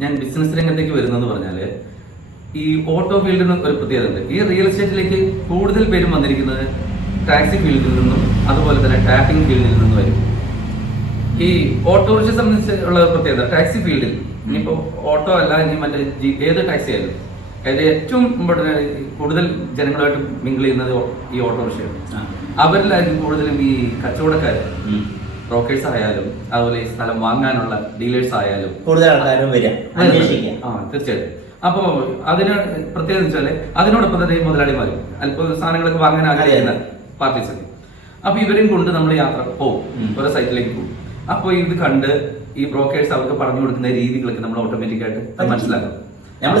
ഞാൻ ബിസിനസ് രംഗത്തേക്ക് വരുന്നതെന്ന് പറഞ്ഞാൽ ഈ ഓട്ടോ ഫീൽഡിൽ നിന്ന് ഒരു പ്രത്യേകത ഉണ്ട് ഈ റിയൽ എസ്റ്റേറ്റിലേക്ക് കൂടുതൽ പേരും വന്നിരിക്കുന്നത് ടാക്സി ഫീൽഡിൽ നിന്നും അതുപോലെ തന്നെ ടാപ്പിംഗ് ഫീൽഡിൽ നിന്നും വരും. ഈ ഓട്ടോറിക്ഷ സംബന്ധിച്ചുള്ള പ്രത്യേകത ടാക്സി ഫീൽഡിൽ ഇനിയിപ്പോ ഓട്ടോ അല്ല ഇനി മറ്റേ ജി- ഏത് ടാക്സി ആയാലും. അതായത് ഏറ്റവും ഇമ്പോർട്ടന്റ് കൂടുതൽ ജനങ്ങളുമായിട്ട് മിങ്കിൾ ചെയ്യുന്നത് ഈ ഓട്ടോറിക്ഷയാണ്. അവരിലായിരിക്കും കൂടുതലും ഈ കച്ചവടക്കാർ. ബ്രോക്കേഴ്സ് ആയാലും അതുപോലെ ഈ സ്ഥലം വാങ്ങാനുള്ള ഡീലേഴ്സ് ആയാലും. കൂടുതൽ ആൾക്കാരും വരാം അന്വേഷിക്കാം ആ തീർച്ചയായിട്ടും. അപ്പോ അതിന് പ്രത്യേകത വെച്ചാൽ അതിനോടൊപ്പം തന്നെ മുതലാളിമാരും അല്പം സാധനങ്ങളൊക്കെ വാങ്ങാൻ ആഗ്രഹിക്കുന്ന പാർട്ടീസ് അപ്പൊ ഇവരെയും കൊണ്ട് നമ്മൾ യാത്ര പോകും. ഓരോ സൈറ്റിലേക്ക് പോകും. അപ്പൊ ഇത് കണ്ട് ഈ ബ്രോക്കേഴ്സ് അവർക്ക് പറഞ്ഞു കൊടുക്കുന്ന രീതികളൊക്കെ നമ്മൾ ഓട്ടോമാറ്റിക്കായിട്ട് മനസ്സിലാക്കും. നമ്മൾ.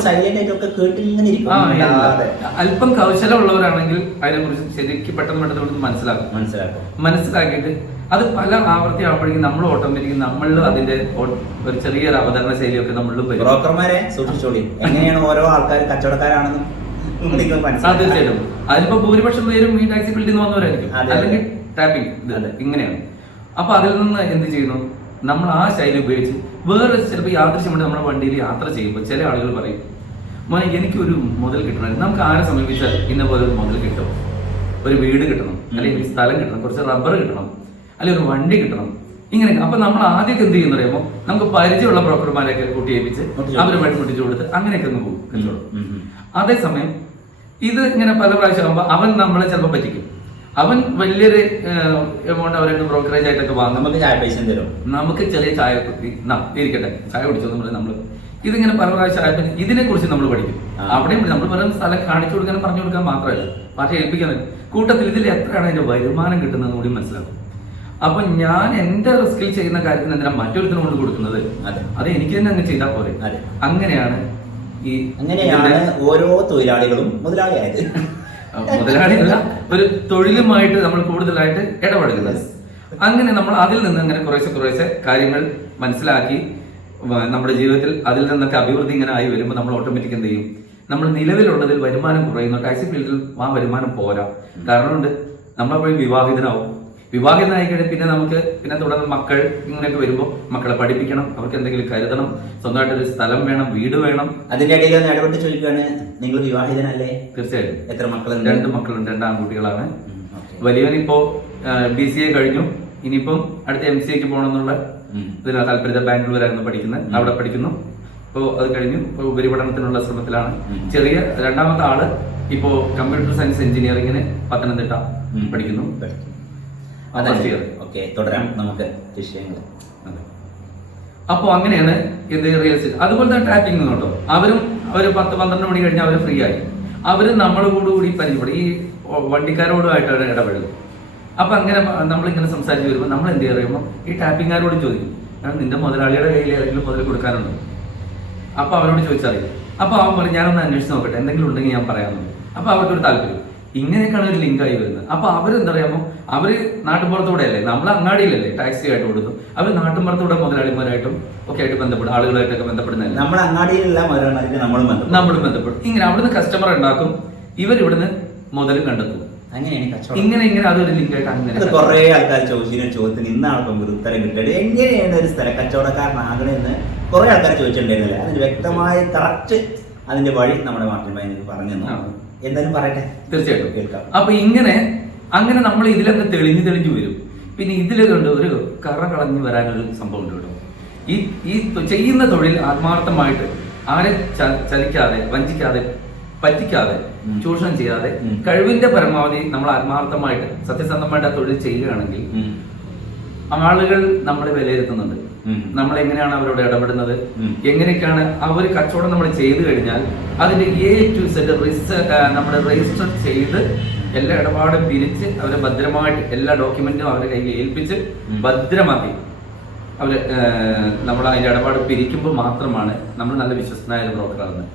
അല്പം കൗശലമുള്ളവരാണെങ്കിൽ അതിനെ കുറിച്ച് ശരിക്കും പെട്ടെന്ന് പെട്ടെന്ന് പെട്ടെന്ന് മനസ്സിലാക്കും. മനസ്സിലാക്കും. മനസ്സിലാക്കിയിട്ട് അത് പല ആവർത്തി ആവുമ്പോഴേക്കും നമ്മൾ ഓട്ടോമാറ്റിക് നമ്മളിൽ അതിന്റെ ഒരു ചെറിയൊരു അവതരണ ശൈലിയൊക്കെ നമ്മളിലും വരും. ബ്രോക്കർമാരെ സൂക്ഷിച്ചോളി. എങ്ങനെയാണ് ഓരോ ആൾക്കാർ കച്ചവടക്കാരാണെന്നും തീർച്ചയായിട്ടും. അതിലിപ്പോ ഭൂരിപക്ഷം പേരും ഈ ടാക്സി ഫീൽഡിൽ നിന്ന് വന്നവരായിരിക്കും. അല്ലെങ്കിൽ ടാപ്പിംഗ്. ഇങ്ങനെയാണ്. അപ്പൊ അതിൽ നിന്ന് എന്ത് ചെയ്യുന്നു? നമ്മൾ ആ ശൈലി ഉപയോഗിച്ച് വേറെ ചിലപ്പോൾ യാദൃശ്യമായിട്ട് നമ്മുടെ വണ്ടിയിൽ യാത്ര ചെയ്യുമ്പോൾ ചില ആളുകൾ പറയും മോനെ എനിക്കൊരു മുതൽ കിട്ടണം നമുക്ക് ആരെ സമീപിച്ചാൽ ഇന്ന പോലെ ഒരു മുതൽ കിട്ടും. ഒരു വീട് കിട്ടണം. അല്ലെങ്കിൽ സ്ഥലം കിട്ടണം. കുറച്ച് റബ്ബർ കിട്ടണം. അല്ലെങ്കിൽ ഒരു വണ്ടി കിട്ടണം. ഇങ്ങനെ അപ്പൊ നമ്മൾ ആദ്യമൊക്കെ എന്ത് ചെയ്യുന്ന അറിയുമ്പോൾ നമുക്ക് പരിചയമുള്ള ബ്രോക്കർമാരെയൊക്കെ കൂട്ടിയേപ്പിച്ച് മുട്ടിച്ചു. അവരുമായിട്ട് മുട്ടിച്ചു കൊടുത്ത് അങ്ങനെയൊക്കെ ഒന്ന് പോകും. കച്ചവടം. അതേസമയം ഇത് ഇങ്ങനെ പല പ്രാവശ്യം ആകുമ്പോൾ അവൻ നമ്മളെ ചിലപ്പോൾ പറ്റിക്കും. അവൻ വലിയൊരു എമൗണ്ട് അവരുടെ ബ്രോക്കറേജ് ആയിട്ടൊക്കെ വാങ്ങും. നമുക്ക് ചായ പൈസ തരും നമുക്ക് ചെറിയ ചായ ഇരിക്കട്ടെ. ചായ കുടിച്ചു പറഞ്ഞ് നമ്മൾ ഇതിങ്ങനെ പല പ്രാവശ്യം ആയപ്പോൾ ഇതിനെ കുറിച്ച് നമ്മൾ പഠിക്കും. അവിടെയും നമ്മൾ പറയുന്ന സ്ഥലം കാണിച്ചു കൊടുക്കാനും പറഞ്ഞു കൊടുക്കാൻ മാത്രമല്ല. പാർട്ടി ഏൽപ്പിക്കാൻ കൂട്ടത്തിൽ ഇതിൽ എത്രയാണ് അതിന്റെ വരുമാനം കിട്ടുന്നത് കൂടി മനസ്സിലാക്കും. അപ്പൊ ഞാൻ എന്റെ റിസ്കിൽ ചെയ്യുന്ന കാര്യത്തിന് എന്തിനാ മറ്റൊരുത്തിനും കൊണ്ട് കൊടുക്കുന്നത്? അത്. എനിക്ക് തന്നെ അങ്ങ് ചെയ്താൽ പോരെ. അങ്ങനെയാണ് ഈ അങ്ങനെയാണ് ഓരോ തൊഴിലാളികളും മുതലാളിയായത്. മുതലാളിയല്ല ഒരു തൊഴിലുമായിട്ട് നമ്മൾ കൂടുതലായിട്ട് ഇടപെടുന്നത് അങ്ങനെ നമ്മൾ അതിൽ നിന്ന് അങ്ങനെ കുറേശ്ശെ കുറേശ്ശെ കാര്യങ്ങൾ മനസ്സിലാക്കി നമ്മുടെ ജീവിതത്തിൽ അതിൽ നിന്നൊക്കെ അഭിവൃദ്ധി ഇങ്ങനെ ആയി വരുമ്പോൾ നമ്മൾ ഓട്ടോമാറ്റിക് എന്ത് ചെയ്യും? നമ്മൾ നിലവിലുള്ളതിൽ വരുമാനം കുറയുന്നു. ടാക്സി ഫീൽഡിൽ ആ വരുമാനം പോരാ. കാരണമുണ്ട് നമ്മളപ്പോഴും വിവാഹിതനാവും. വിവാഹിതനായി കഴിഞ്ഞാൽ പിന്നെ നമുക്ക് പിന്നെ തുടർന്ന് മക്കൾ ഇങ്ങനെയൊക്കെ വരുമ്പോൾ മക്കളെ പഠിപ്പിക്കണം അവർക്ക് എന്തെങ്കിലും കരുതണം സ്വന്തമായിട്ട് ഒരു സ്ഥലം വേണം വീട് വേണം. അതിന്റെ ഇടയിൽ ഒന്ന് ഇടപെട്ട് ചോദിക്കുകയാണ് നിങ്ങൾ വിവാഹിതനല്ലേ? തീർച്ചയായിട്ടും എത്ര മക്കളുണ്ട്? രണ്ട് മക്കളുണ്ട് രണ്ട് ആൺകുട്ടികളാണ്. വലിയവൻ ഇപ്പോ ബി സി എ കഴിഞ്ഞു. ഇനിയിപ്പം അടുത്ത എം സി എക്ക് പോകണമെന്നുള്ള. ഇതിലാണ് താല്പര്യത ബാംഗ്ലൂരായിരുന്നു പഠിക്കുന്നത്. അവിടെ പഠിക്കുന്നു. ഇപ്പോൾ അത് കഴിഞ്ഞു. ഉപരിപഠനത്തിനുള്ള ശ്രമത്തിലാണ്. ചെറിയ രണ്ടാമത്തെ ആൾ ഇപ്പോ കമ്പ്യൂട്ടർ സയൻസ് എഞ്ചിനീയറിംഗിന് പത്തനംതിട്ട. പഠിക്കുന്നു. First ഓക്കെ തുടരാം. നമുക്ക് വിഷയങ്ങൾ. അപ്പോൾ അപ്പോ അങ്ങനെയാണ് ഇത് റിയൽസ് അതുപോലെ തന്നെ ടാപ്പിംഗ് കേട്ടോ. അവരും ഒരു പത്ത് പന്ത്രണ്ട് മണി കഴിഞ്ഞാൽ അവർ ഫ്രീ ആയി. അവർ നമ്മളോട് കൂടി പരിചയപ്പെടും ഈ വണ്ടിക്കാരോടുമായിട്ട് അവർ ഇടപെടും അപ്പൊ അങ്ങനെ നമ്മളിങ്ങനെ സംസാരിച്ച് വരുമ്പോൾ നമ്മൾ എന്ത് ചെയ്യുമ്പോൾ ഈ ടാപ്പിംഗുകാരോട് ചോദിക്കും. ഞാൻ നിന്റെ മുതലാളിയുടെ കയ്യിൽ ഏതെങ്കിലും മുതൽ കൊടുക്കാനുണ്ടോ? അപ്പോൾ അവരോട് ചോദിച്ചറിയും. അപ്പോൾ അവൻ പറയും ഞാനൊന്ന് അന്വേഷിച്ച് നോക്കട്ടെ. എന്തെങ്കിലും ഉണ്ടെങ്കിൽ ഞാൻ പറയാമെന്ന്. അപ്പോൾ അവർക്കൊരു താല്പര്യം. ഇങ്ങനെയൊക്കെയാണ് ഒരു ലിങ്ക് ആയി വരുന്നത്. അപ്പൊ അവരെന്താ പറയാമോ അവർ നാട്ടുമ്പുറത്തൂടെ അല്ലേ നമ്മൾ അങ്ങാടിയിലല്ലേ ടാക്സി ആയിട്ട് ഓടുന്നു അവർ നാട്ടുമ്പുറത്തൂടെ മുതലാളിമാരായിട്ടും ഒക്കെ ആയിട്ട് ബന്ധപ്പെടും ആളുകളായിട്ടൊക്കെ ബന്ധപ്പെടുന്ന നമ്മൾ അങ്ങാടിയിലുള്ള മുതലാളിമാർക്ക് നമ്മളും ബന്ധം നമ്മൾ ബന്ധപ്പെടും. ഇങ്ങനെ അവിടുന്ന് കസ്റ്റമർ ഉണ്ടാക്കും ഇവർ ഇവിടുന്ന് മുതൽ കണ്ടെത്തും. അങ്ങനെയാണ് ഇങ്ങനെ ഇങ്ങനെ അതൊരു ലിങ്കായിട്ട് അങ്ങനെ കുറെ ആൾക്കാർ ചോദിച്ചിരുന്ന ചോദ്യത്തിന് ഇന്നാണ് ഇപ്പം ഉത്തരം കിട്ടിയത്. എങ്ങനെയാണ് ഒരു സ്ഥല കച്ചവടക്കാരനാകണമെന്ന് കുറെ ആൾക്കാർ ചോദിച്ചിട്ടുണ്ടായിരുന്നില്ല? അതിന് വ്യക്തമായി കറക്റ്റ് അതിന്റെ വഴി നമ്മുടെ മാർട്ടിൻ പറഞ്ഞു തന്നു. ആ. എന്തായാലും പറയട്ടെ തീർച്ചയായിട്ടും കേൾക്കാം അപ്പൊ ഇങ്ങനെ അങ്ങനെ നമ്മൾ ഇതിലൊക്കെ തെളിഞ്ഞു തെളിഞ്ഞു വരും പിന്നെ ഇതിലുണ്ട് ഒരു കറ കളഞ്ഞു വരാനൊരു സംഭവം ഉണ്ട് കേട്ടോ ഈ ഈ ചെയ്യുന്ന തൊഴിൽ ആത്മാർത്ഥമായിട്ട് ആരെ ച- ചലിക്കാതെ വഞ്ചിക്കാതെ പറ്റിക്കാതെ ചൂഷണം ചെയ്യാതെ. കഴിവിന്റെ പരമാവധി നമ്മൾ ആത്മാർത്ഥമായിട്ട് സത്യസന്ധമായിട്ട് ആ തൊഴിൽ ചെയ്യുകയാണെങ്കിൽ. ആളുകൾ നമ്മളെ വിലയിരുത്തുന്നുണ്ട്. നമ്മൾ എങ്ങനെയാണ് അവരോട് ഇടപെടുന്നത്? എങ്ങനെയൊക്കെയാണ് അവർ കച്ചവടം നമ്മൾ ചെയ്തു കഴിഞ്ഞാൽ അതിന്റെ എ ടു സെറ്റ് റിസ് നമ്മൾ രജിസ്റ്റർ ചെയ്ത് എല്ലാ ഇടപാടും പിരിച്ച് അവരെ ഭദ്രമായിട്ട് എല്ലാ ഡോക്യുമെന്റും അവരുടെ കയ്യിൽ ഏൽപ്പിച്ച്. ഭദ്രമാക്കി. അവർ നമ്മൾ അതിന്റെ ഇടപാട് പിരിക്കുമ്പോൾ മാത്രമാണ് നമ്മൾ നല്ല വിശ്വസ്തനായ ഒരു ബ്രോക്കർ ആകുന്നത്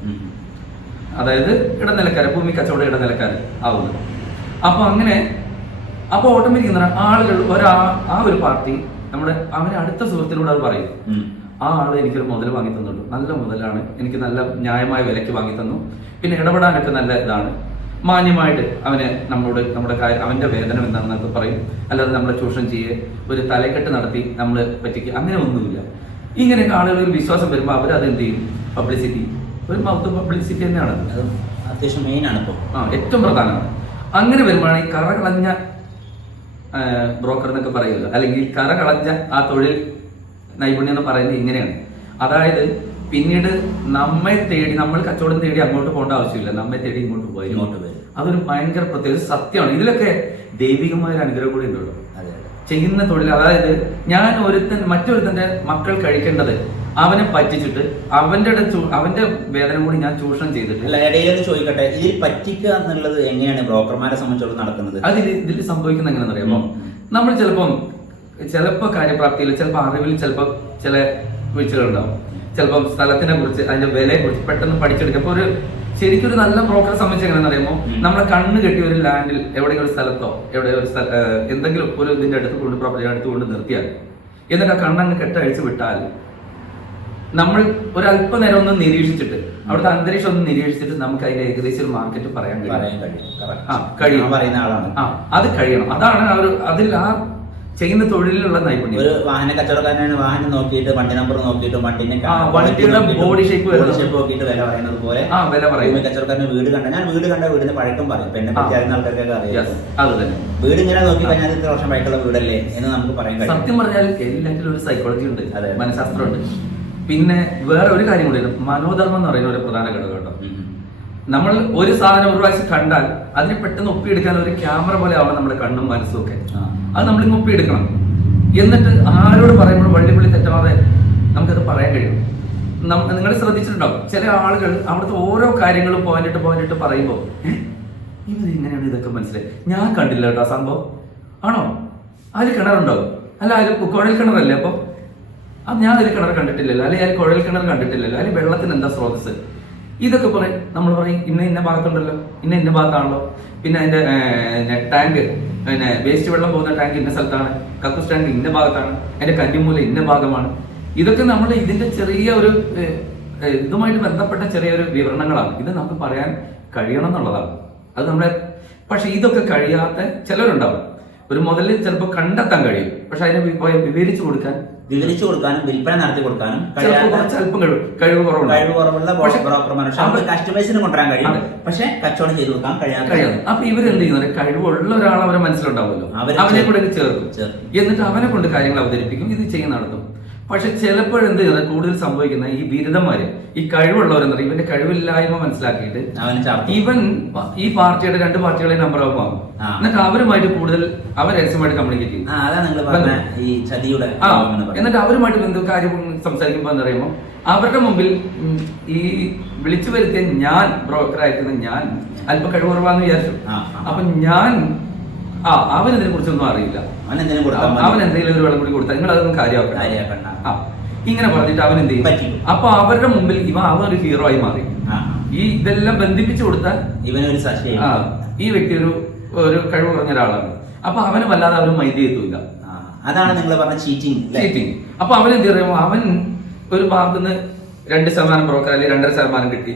അതായത് ഇടനിലക്കാരൻ ഭൂമി കച്ചവട ഇടനിലക്കാരൻ ആവുന്നത്. അപ്പൊ അങ്ങനെ അപ്പൊ ഓട്ടോമാറ്റിക് ആളുകൾ ഒരാ ആ ഒരു പാർട്ടി നമ്മുടെ അവരെ അടുത്ത സുഹൃത്തിനോട് അത് പറയും. ആ ആൾ എനിക്കൊരു മുതൽ വാങ്ങി തന്നുള്ളൂ നല്ല മുതലാണ്. എനിക്ക് നല്ല ന്യായമായ വിലയ്ക്ക് വാങ്ങി തന്നു. പിന്നെ ഇടപെടാനൊക്കെ നല്ല ഇതാണ്. മാന്യമായിട്ട് അവനെ നമ്മളോട് നമ്മുടെ കാര്യം അവന്റെ വേതനം എന്താണെന്നൊക്കെ പറയും. അല്ലാതെ നമ്മളെ ചൂഷണം ചെയ്യേ ഒരു തലക്കെട്ട് നടത്തി നമ്മൾ പറ്റിക്കുക അങ്ങനെ ഒന്നുമില്ല. ഇങ്ങനെയൊക്കെ ആളുകൾ ഒരു വിശ്വാസം വരുമ്പോൾ അവർ അത് എന്ത് ചെയ്യും? പബ്ലിസിറ്റി ഒരു മൗത്ത് പബ്ലിസിറ്റി തന്നെയാണ് അത് അത്യാവശ്യം മെയിൻ ആണ് ഇപ്പോൾ ആ ഏറ്റവും പ്രധാനമാണ്. അങ്ങനെ വരുമ്പോഴാണ് ഈ കറ കളഞ്ഞ ബ്രോക്കർ എന്നൊക്കെ പറയുന്നത്. അല്ലെങ്കിൽ കറ കളഞ്ഞ ആ തൊഴിൽ നൈപുണ്യം എന്ന് പറയുന്നത് ഇങ്ങനെയാണ്. അതായത് പിന്നീട് നമ്മെ തേടി നമ്മൾ കച്ചവടം തേടി അങ്ങോട്ട് പോകേണ്ട ആവശ്യമില്ല. നമ്മെ തേടി ഇങ്ങോട്ട് പോയി ഇങ്ങോട്ട് പോയി അതൊരു ഭയങ്കര പ്രത്യേക സത്യമാണ്. ഇതിലൊക്കെ ദൈവികമായ ഒരു അനുഗ്രഹം കൂടി ഉണ്ടല്ലോ. ചെയ്യുന്ന തൊഴിൽ അതായത് ഞാൻ ഒരുത്തൻ മറ്റൊരുത്തന്റെ മക്കൾ കഴിക്കേണ്ടത് അവനെ പറ്റിച്ചിട്ട് അവന്റെ അവന്റെ വേദന കൂടി ഞാൻ ചൂഷണം ചെയ്തിട്ട് അല്ല ഇടയിൽ ചോദിക്കട്ടെ ഇതിൽ പറ്റിക്കുക എന്നുള്ളത് എങ്ങനെയാണ് ബ്രോക്കർമാരെ സംബന്ധിച്ചിടത്തോളം നടക്കുന്നത്? അത് ഇതിൽ സംഭവിക്കുന്നത് എങ്ങനെയാണെന്ന് അറിയാമോ? നമ്മൾ ചിലപ്പം ചിലപ്പോൾ കാര്യപ്രാപ്തിയിൽ ചിലപ്പോൾ അറിവിൽ ചിലപ്പോൾ ചില വീഴ്ചകളുണ്ടാവും ചിലപ്പം സ്ഥലത്തിനെ കുറിച്ച് അതിന്റെ വിലയെ കുറിച്ച് പെട്ടെന്ന് പഠിച്ചെടുക്കുക. അപ്പൊ ഒരു ശരിക്കും ഒരു നല്ല ബ്രോക്കറെ സംബന്ധിച്ച് എങ്ങനെയാണെന്ന് അറിയാമോ. നമ്മളെ കണ്ണ് കെട്ടിയ ഒരു ലാൻഡിൽ എവിടെയെങ്കിലും ഒരു സ്ഥലത്തോ എവിടെ ഒരു എന്തെങ്കിലും ഒരു ഇതിന്റെ അടുത്ത് കൊണ്ട് പ്രോപ്പർട്ടി അടുത്ത് കൊണ്ട് നിർത്തിയാൽ എന്നിട്ട് ആ കണ്ണങ്ങ് കെട്ടഴിച്ച് വിട്ടാൽ നമ്മൾ ഒരല്പനേരം അല്പനേരം ഒന്ന് നിരീക്ഷിച്ചിട്ട് അവിടുത്തെ അന്തരീക്ഷം ഒന്ന് നിരീക്ഷിച്ചിട്ട് നമുക്ക് അതിന്റെ ഏകദേശം ഒരു മാർക്കറ്റ് പറയാൻ കഴിയും. പറയുന്ന ആളാണ്. ആ അത് കഴിയണം. അതാണ് ഒരു അതിൽ ആ ചെയ്യുന്ന തൊഴിലിലുള്ള നൈപുണ്യം. ഒരു വാഹന കച്ചവടക്കാരനാണ് വാഹനം നോക്കിയിട്ട് വണ്ടി നമ്പർ നോക്കിയിട്ട് വണ്ടിന്റെ വണ്ടിയുടെ ബോഡി ഷേപ്പ്. ഷേപ്പ് നോക്കിയിട്ട് വില പറയുന്നത് പോലെ ആ വില പറയും. കച്ചവടക്കാരന് വീട് കണ്ട ഞാൻ വീട് കണ്ട വീടിന്റെ പഴക്കം പറയും. പെണ്ണെ പറ്റിയായിരുന്ന പറ്റി. അറിയുന്ന ആൾക്കാർക്കൊക്കെ അറിയാം. അത് തന്നെ. വീട് ഇങ്ങനെ നോക്കി കഴിഞ്ഞാൽ ഇത്ര വർഷം പഴക്കമുള്ള വീടല്ലേ എന്ന് നമുക്ക് പറയാൻ കഴിയും. സത്യം പറഞ്ഞാൽ എല്ലാത്തിലും ഒരു സൈക്കോളജി ഉണ്ട്. അതെ. മനഃശാസ്ത്രമുണ്ട്. പിന്നെ വേറെ ഒരു കാര്യം കൂടി മനോധർമ്മം എന്ന് പറയുന്ന ഒരു പ്രധാന ഘടകം കേട്ടോ. നമ്മൾ ഒരു സാധനം ഒരു പ്രാവശ്യം കണ്ടാൽ അതിനെ പെട്ടെന്ന് ഒപ്പിയെടുക്കാൻ ഒരു ക്യാമറ പോലെ ആവണം നമ്മുടെ കണ്ണും മനസ്സും ഒക്കെ. അത് നമ്മൾ ഒപ്പിയെടുക്കണം. എന്നിട്ട് ആരോട് പറയുമ്പോൾ വള്ളിപ്പള്ളി തെറ്റാതെ നമുക്കത് പറയാൻ കഴിയും. നിങ്ങൾ ശ്രദ്ധിച്ചിട്ടുണ്ടാവും. ചില ആളുകൾ അവിടുത്തെ ഓരോ കാര്യങ്ങളും പോയിന്റ് പോയിന്റ് പറയുമ്പോൾ ഇവർ എങ്ങനെയാണ് ഇതൊക്കെ മനസ്സിലായി? ഞാൻ കണ്ടില്ല കേട്ടോ സംഭവം. ആണോ? അതിൽ കിണറുണ്ടോ? അല്ല അതിൽ കുഴൽ കിണറല്ലേ അപ്പൊ? അത് ഞാൻ അതിൽ കിണർ കണ്ടിട്ടില്ലല്ലോ അല്ലെങ്കിൽ അതിൽ കുഴൽ കിണർ കണ്ടിട്ടില്ലല്ലോ അല്ലെങ്കിൽ വെള്ളത്തിന് എന്താ സ്രോതസ് ഇതൊക്കെ പറയും നമ്മൾ പറയും ഇന്ന ഇന്ന ഭാഗത്തുണ്ടല്ലോ ഇന്ന ഇന്ന ഭാഗത്താണല്ലോ. പിന്നെ അതിന്റെ ടാങ്ക് പിന്നെ വേസ്റ്റ് വെള്ളം പോകുന്ന ടാങ്ക് ഇന്ന സ്ഥലത്താണ് കക്കൂസ് ടാങ്ക് ഇന്ന ഭാഗത്താണ് അതിന്റെ കന്നിമൂല ഇന്ന ഭാഗമാണ്. ഇതൊക്കെ നമ്മൾ ഇതിന്റെ ചെറിയ ഒരു ഇതുമായിട്ട് ബന്ധപ്പെട്ട ചെറിയൊരു വിവരണങ്ങളാണ്. ഇത് നമുക്ക് പറയാൻ കഴിയണം എന്നുള്ളതാണ്. അത് നമ്മുടെ പക്ഷെ ഇതൊക്കെ കഴിയാത്ത ചിലരുണ്ടാവും. ഒരു മുതലിൽ ചിലപ്പോൾ കണ്ടെത്താൻ കഴിയും. പക്ഷെ അതിനെ വിവരിച്ചു കൊടുക്കാൻ വിവരിച്ചു കൊടുക്കാനും വിൽപ്പന നടത്തി കൊടുക്കാനും അല്പം കഴിവ് കഴിവ് കുറവുണ്ട് കഴിവ് കുറവുള്ള പക്ഷെ നമുക്ക് കസ്റ്റമേഴ്സിന് കൊണ്ടുവരാൻ കഴിയും. പക്ഷെ കച്ചവടം ചെയ്തു കൊടുക്കാൻ കഴിയാത്ത കഴിയാതെ. അപ്പൊ ഇവരെന്ത് ചെയ്യുന്നത് കഴിവുള്ള ഒരാൾ അവരെ മനസ്സിലുണ്ടാവുമല്ലോ. അവരെ അവനെ. കൂടെ ചേർക്കും. എന്നിട്ട് അവനെ കൊണ്ട് കാര്യങ്ങൾ അവതരിപ്പിക്കും. ഇത് ചെയ്യുന്ന നടത്തും പക്ഷെ ചെയ്യുന്നത് കൂടുതൽ സംഭവിക്കുന്ന ഈ ബിരുദന്മാര് ഈ കഴിവുള്ളവരെന്ന് ഇവന്റെ കഴിവില്ലായ്മ മനസ്സിലാക്കിയിട്ട് ഇവൻ ഈ പാർട്ടിയുടെ രണ്ട് പാർട്ടികളെ നമ്പർ ഓഫ് ആകും എന്നിട്ട് അവരുമായിട്ട് കൂടുതൽ അവർ രഹസ്യമായിട്ട് കമ്മ്യൂണിക്കേറ്റ് ചെയ്യും. ആ. എന്നിട്ട് അവരുമായിട്ട് ബന്ധു കാര്യം സംസാരിക്കുമ്പോൾ എന്താ പറയുമ്പോൾ അവരുടെ മുമ്പിൽ ഈ വിളിച്ചു വരുത്തിയ ഞാൻ ബ്രോക്കർ ആയിരിക്കുന്ന ഞാൻ അല്പ കഴിവുറവാന്ന് വിചാരിച്ചു. ആ, ആ. അപ്പൊ ഞാൻ ആ അവൻ ഇതിനെ കുറിച്ചൊന്നും അറിയില്ല. അവൻ എന്തിനും കൊടുത്താൽ അവൻ- മതി. എന്തെങ്കിലും ഒരു വെള്ളം കൂടി കൊടുത്താൽ നിങ്ങൾ അതൊന്നും കാര്യമാക്കണം കാര്യമാക്കണ്ട. ആ ഇങ്ങനെ പറഞ്ഞിട്ട് അവൻ എന്ത് ചെയ്യും? അപ്പൊ അവരുടെ മുമ്പിൽ ഇവ അവൻ ഒരു ഹീറോ ആയി മാറി. ആ. ഈ ഇതെല്ലാം ബന്ധിപ്പിച്ചു കൊടുത്താൽ ഇവനൊരു സശി ആ ഈ വ്യക്തി ഒരു ഒരു കഴിവ് കുറഞ്ഞ ഒരാളാണ്. അപ്പൊ അവന് വല്ലാതെ അവരും മൈൻഡ് ചെയ്തില്ല അതാണ് നിങ്ങൾ പറഞ്ഞ ചീറ്റിംഗ് ചീറ്റിംഗ് അപ്പൊ അവൻ എന്ത് പറയുമോ അവൻ ഒരു ഭാഗത്തുനിന്ന് രണ്ട് ശതമാനം ബ്രോക്കർ അല്ലെങ്കിൽ രണ്ടര ശതമാനം കിട്ടി.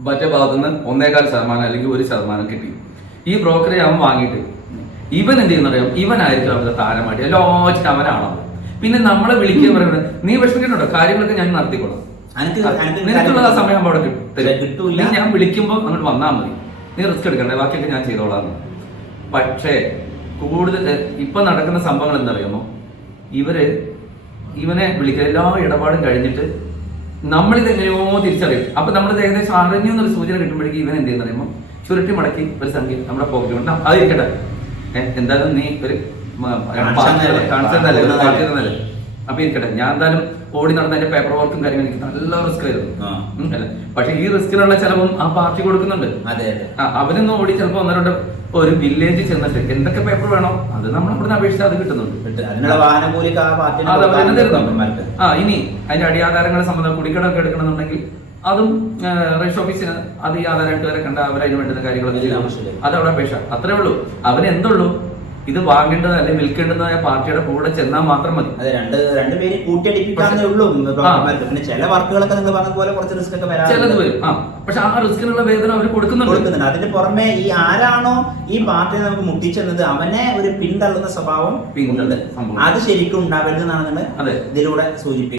മറ്റേ ഭാഗത്തുനിന്ന് ഒന്നേകാൽ ശതമാനം അല്ലെങ്കിൽ ഒരു ശതമാനം കിട്ടി. ഈ ബ്രോക്കറെ അവൻ വാങ്ങിയിട്ട് ഇവൻ എന്ത് ചെയ്യുന്നറിയാം ഇവനായിരിക്കും അവരുടെ താരമായിട്ട്. എല്ലാറ്റിനും അവനാണോ? പിന്നെ നമ്മളെ വിളിക്കുക പറയുന്നത് നീ വിഷമിക്കണ്ടോ? കാര്യങ്ങളൊക്കെ ഞാൻ നടത്തിക്കോളാം. നിനക്കുള്ള സമയം അവിടെ കിട്ടില്ല ഞാൻ വിളിക്കുമ്പോൾ അങ്ങോട്ട് വന്നാൽ മതി. നീ റിസ്ക് എടുക്കണ്ടേ ബാക്കിയൊക്കെ ഞാൻ ചെയ്തോളാം. പക്ഷേ കൂടുതൽ ഇപ്പൊ നടക്കുന്ന സംഭവങ്ങൾ എന്തറിയാമോ ഇവർ ഇവനെ വിളിക്കുക എല്ലാ ഇടപാടും കഴിഞ്ഞിട്ട് നമ്മളിത് എങ്ങനെയോ തിരിച്ചറിയും. അപ്പൊ നമ്മളിത് ഏകദേശം അറിഞ്ഞു എന്നൊരു സൂചന കിട്ടുമ്പോഴേക്കും ഇവൻ എന്ത് ചെയ്യുന്ന അറിയുമോ ചുരുട്ടി മടക്കി ഒരു സംഖ്യ നമ്മുടെ പോക്കറ്റ് കൊണ്ട്. അതിരിക്കട്ടെ. ഏഹ് എന്തായാലും നീ ഒരു കാണിച്ചതല്ലേ? അപ്പൊ ഇരിക്കട്ടെ. ഞാൻ എന്തായാലും ഓടി നടന്ന എന്റെ പേപ്പർ വർക്കും കാര്യങ്ങളും എനിക്ക് നല്ല റിസ്ക് ആയിരുന്നു. അല്ല? പക്ഷെ ഈ റിസ്കിനുള്ള ചെലവും ആ പാർട്ടി കൊടുക്കുന്നുണ്ട്. അവനൊന്നും ഓടി ചിലപ്പോ ഒന്നരണ്ട് ഒരു വില്ലേജ് ചെന്നിട്ട് എന്തൊക്കെ പേപ്പർ വേണോ? അത് നമ്മൾ ഇവിടുന്ന് അപേക്ഷിച്ച് അത് കിട്ടുന്നുണ്ട്. ആ ഇനി അതിന്റെ അടിയാധാരങ്ങളെ സംബന്ധം കുടിക്കടമൊക്കെ എടുക്കണമെന്നുണ്ടെങ്കിൽ അതും റേഷൻ ഓഫീസിന് അത് ഈ വരെ കണ്ട അവർ അതിന് വേണ്ടുന്ന കാര്യങ്ങളൊക്കെ ചെയ്യാൻ പറ്റില്ല അത് അവിടെ അപേക്ഷ. അത്രേ ഉള്ളൂ. അവന് എന്തുള്ളൂ? ഇത് വാങ്ങേണ്ടത് അല്ലെങ്കിൽ വിൽക്കേണ്ടതായ പാർട്ടിയുടെ കൂടെ ചെന്നാൽ മാത്രം മതി. രണ്ട് രണ്ട് പേര് കൂട്ടിയടിപ്പിക്കാന്നേ ഉള്ളൂ. ബ്രോക്കർമാർക്ക് പിന്നെ ചില വർക്കുകളൊക്കെ നിങ്ങൾ പറഞ്ഞ പോലെ കുറച്ച് റിസ്ക് ഒക്കെ ചിലത് വരാറുണ്ട് വരും. ആ. പക്ഷെ ആ റിസ്കിനുള്ള വേദന അവർ കൊടുക്കുന്നുണ്ട്. കൊടുക്കുന്നുണ്ട്. അതിന് പുറമെ ഈ ആരാണോ ഈ പാർട്ടിയെ നമുക്ക് മുട്ടിച്ചെന്നത് അവനെ ഒരു പിന്തള്ളുന്ന സ്വഭാവം. അത് ശരിക്കും ഉണ്ടാവരുതെന്നാണ് നിങ്ങൾ അതെ. ഇതിലൂടെ സൂചിപ്പിക്കുന്നത്.